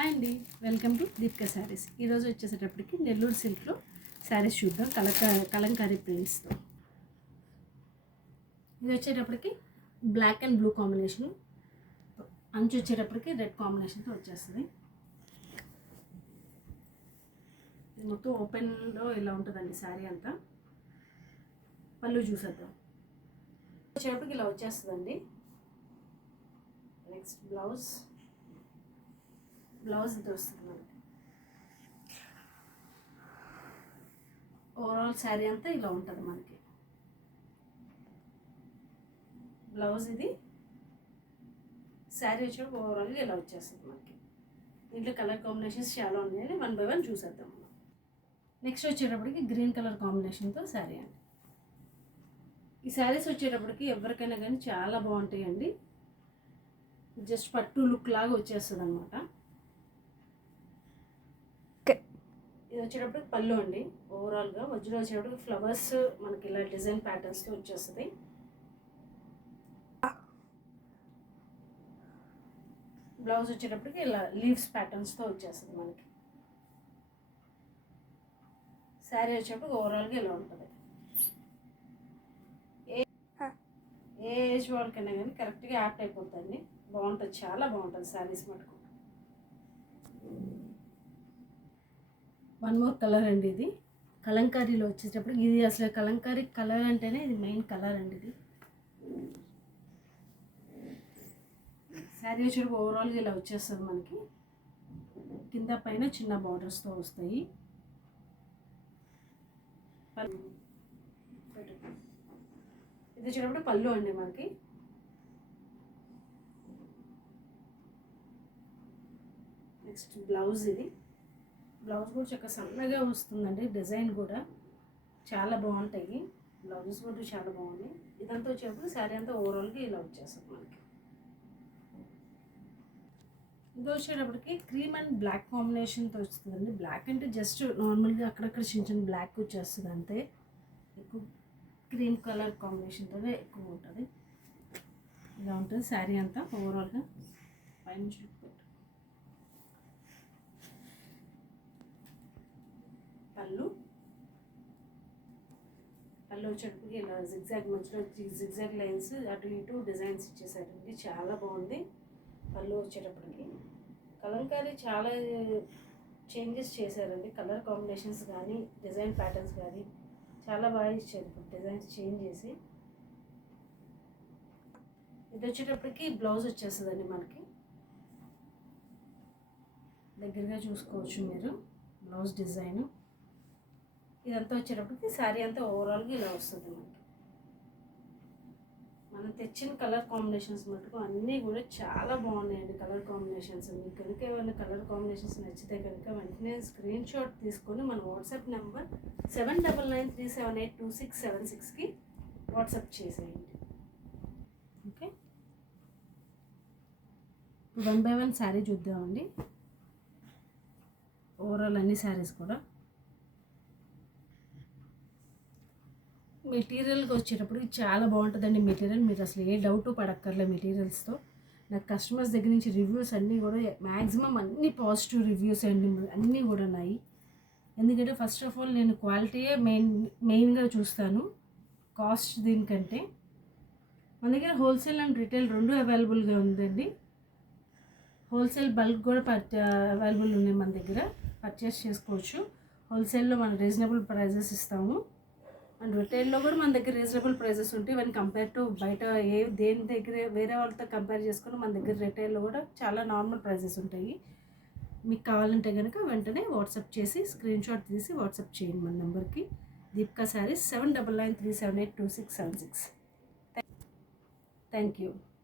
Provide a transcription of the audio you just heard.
Hi అండి, welcome to Deepika saris. ఈరోజు వచ్చేసేటప్పటికి నెల్లూరు సిల్క్లో శారీస్ చూద్దాం. కలంకారీ ప్రింట్స్తో. ఇది వచ్చేటప్పటికి బ్లాక్ అండ్ బ్లూ కాంబినేషన్, అంచు వచ్చేటప్పటికి రెడ్ కాంబినేషన్తో వచ్చేస్తుంది. ఇది మొత్తం ఓపెన్లో ఇలా ఉంటుందండి శారీ అంతా. పళ్ళు చూసేద్దాం. వచ్చేటప్పటికి ఇలా వచ్చేస్తుందండి. నెక్స్ట్ బ్లౌజ్ ఇది వస్తుంది మనకి. ఓవరాల్ శారీ అంతా ఇలా ఉంటుంది మనకి. బ్లౌజ్ ఇది, శారీ వచ్చేటప్పుడు ఓవరాల్గా ఇలా వచ్చేస్తుంది మనకి. దీంట్లో కలర్ కాంబినేషన్స్ చాలా ఉన్నాయని 1 by 1 చూసేద్దాం మనం. నెక్స్ట్ వచ్చేటప్పటికి గ్రీన్ కలర్ కాంబినేషన్తో శారీ అండి. ఈ శారీస్ వచ్చేటప్పటికి ఎవరికైనా కానీ చాలా బాగుంటాయండి. జస్ట్ పట్టు లుక్ లాగా వచ్చేస్తుంది అనమాట. ఇది వచ్చేటప్పటికి పళ్ళు అండి. ఓవరాల్గా మధ్యలో వచ్చేటప్పటికి ఫ్లవర్స్ మనకి ఇలా డిజైన్ ప్యాటర్న్స్తో వచ్చేస్తుంది. బ్లౌజ్ వచ్చేటప్పటికి ఇలా లీవ్స్ ప్యాటర్న్స్తో వచ్చేస్తుంది మనకి. శారీ వచ్చేటప్పుడు ఓవరాల్గా ఇలా ఉంటుంది. ఏ ఏజ్ వాళ్ళకైనా కానీ కరెక్ట్గా యాప్ట్ అయిపోతుంది. బాగుంటుంది, చాలా బాగుంటుంది శారీస్ మటుకు. 1 more కలర్ అండి. ఇది కలంకారీలో వచ్చేటప్పుడు ఇది అసలు కలంకారీ కలర్ అంటేనే ఇది మెయిన్ కలర్ అండి. ఇది శారీ వచ్చేటప్పుడు ఓవరాల్గా ఇలా వచ్చేస్తుంది మనకి. కింద పైన చిన్న బార్డర్స్తో వస్తాయి. ఇది వచ్చేటప్పుడు పళ్ళు అండి మనకి. నెక్స్ట్ బ్లౌజ్ ఇది. బ్లౌజ్ కూడా చక్కగా సన్నగా వస్తుందండి. డిజైన్ కూడా చాలా బాగుంటాయి. బ్లౌజెస్ కూడా చాలా బాగున్నాయి. ఇదంతా వచ్చేటప్పుడు శారీ అంతా ఓవరాల్గా ఇలా వచ్చేస్తుంది మనకి. ఇది వచ్చేటప్పటికి క్రీమ్ అండ్ బ్లాక్ కాంబినేషన్తో వస్తుందండి. బ్లాక్ అంటే జస్ట్ నార్మల్గా అక్కడక్కడ చిన్న చిన్న బ్లాక్ వచ్చేస్తుంది అంతే. ఎక్కువ క్రీమ్ కలర్ కాంబినేషన్తోనే ఎక్కువ ఉంటుంది. ఇలా ఉంటుంది శారీ అంతా ఓవరాల్గా. పైన పళ్ళు వచ్చేటప్పటికి ఇలా జిగ్జాగ్ మధ్యలో జిగ్జాగ్ లైన్స్ అటు ఇటు డిజైన్స్ ఇచ్చేసారండి. చాలా బాగుంది పళ్ళు వచ్చేటప్పటికి. కలంకారీ చాలా చేంజెస్ చేశారండి. కలర్ కాంబినేషన్స్ కానీ డిజైన్ ప్యాటర్న్స్ కానీ చాలా బాగా ఇచ్చారు. ఇప్పుడు డిజైన్స్ చేంజ్ చేసి. ఇది వచ్చేటప్పటికి బ్లౌజ్ వచ్చేస్తుందండి మనకి. దగ్గరగా చూసుకోవచ్చు మీరు బ్లౌజ్ డిజైన్. ఇదంతా వచ్చేటప్పటికి శారీ అంతా ఓవరాల్గా ఇలా వస్తుంది మనకి. మనం తెచ్చిన కలర్ కాంబినేషన్స్ మటుకు అన్నీ కూడా చాలా బాగున్నాయండి. కలర్ కాంబినేషన్స్ మీకు కనుక ఏమైనా కలర్ కాంబినేషన్స్ నచ్చితే కనుక వెంటనే స్క్రీన్ షాట్ తీసుకొని మన వాట్సాప్ నెంబర్ 7993782676కి వాట్సాప్ చేసేయండి. ఓకే, 1 by 1 శారీ చూద్దామండి. ఓవరాల్ అన్ని శారీస్ కూడా. మెటీరియల్కి వచ్చేటప్పుడు చాలా బాగుంటుందండి మెటీరియల్. మీరు అసలు ఏ డౌట్ పడక్కర్లే మెటీరియల్స్తో. నాకు కస్టమర్స్ దగ్గర నుంచి రివ్యూస్ అన్నీ కూడా మ్యాక్సిమం అన్నీ పాజిటివ్ రివ్యూస్ అండి అన్నీ కూడా ఉన్నాయి. ఎందుకంటే ఫస్ట్ ఆఫ్ ఆల్ నేను క్వాలిటీయే మెయిన్గా చూస్తాను కాస్ట్ దీనికంటే. మన దగ్గర హోల్సేల్ అండ్ రిటైల్ 2 అవైలబుల్గా ఉందండి. హోల్సేల్ బల్క్ కూడా అవైలబుల్ ఉన్నాయి మన దగ్గర. పర్చేస్ చేసుకోవచ్చు. హోల్సేల్లో మనం రీజనబుల్ ప్రైజెస్ ఇస్తాము. అండ్ రిటైల్లో కూడా మన దగ్గర రీజనబుల్ ప్రైజెస్ ఉంటాయి. వన్ కంపేర్ టు బయట దేని దగ్గర వేరే వాళ్ళతో కంపేర్ చేసుకుని మన దగ్గర రిటైల్లో కూడా చాలా నార్మల్ ప్రైజెస్ ఉంటాయి. మీకు కావాలంటే కనుక వెంటనే వాట్సాప్ చేసి స్క్రీన్ షాట్ తీసి వాట్సాప్ చేయండి మన నెంబర్కి. దీపికా శారీస్ 7993782676. Thank you.